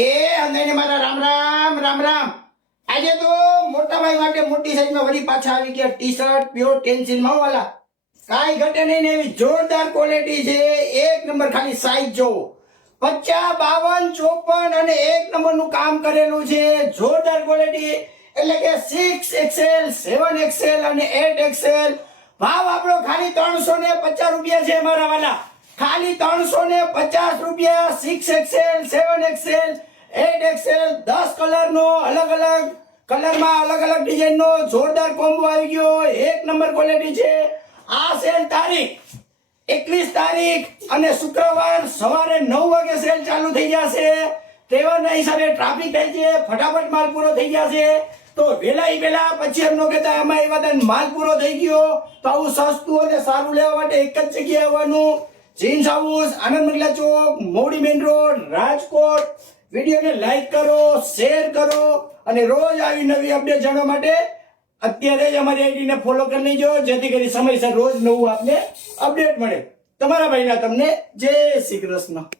એ અંગઈને મારા રામ રામ રામ રામ. આજે તો મોટા ભાઈ માટે મોટી સાઈઝમાં વળી પાછા આવી ગયા ટી શર્ટ પ્યોર ટેન્સિલમાં વાલા. કાંઈ ઘટે નહીં ને એવી જોરદાર ક્વોલિટી છે. એક નંબર. ખાલી સાઈઝ જોવો, 50, 52, 54 અને એક નંબરનું કામ કરેલું છે. જોરદાર ક્વોલિટી. એટલે કે 6XL, 7XL અને 8XL. ભાવ આપણો ખાલી 350 રૂપિયા છે મારા વાલા. ખાલી 350 રૂપિયા. 6XL, 7XL, 8XL 10 કલરનો, અલગ અલગ કલરમાં અલગ અલગ ડિઝાઇનનો જોરદાર કોમ્બો આવી ગયો. એક નંબર ક્વોલિટી છે. આ સેલ તારીખ 21 તારીખ અને શુક્રવાર સવારે 9 વાગે સેલ ચાલુ થઈ જશે. તહેવારના હિસાબે ટ્રાફિક થાય છે, ફટાફટ માલ પૂરો થઈ જશે. તો વેલા પછી એમ ન કહેતા આમાં એ વાત માલ પૂરો થઈ ગયો. તો આવું સસ્તું અને સારું લેવા માટે એક જ જગ્યાએ આવવાનું. જીન્સ હાઉસ, આનંદ મગલા ચોક, મોવડી મેઇન રોડ, રાજકોટ. વિડીયોને લાઈક કરો, શેર કરો અને રોજ આવી નવી અપડેટ જાણવા માટે અત્યારે જ અમારી આઈડીને ફોલો કરી લેજો, જેથી કરી સમયસર રોજ નવું આપને અપડેટ મળે. તમારા ભાઈના તમને જય શ્રી કૃષ્ણ.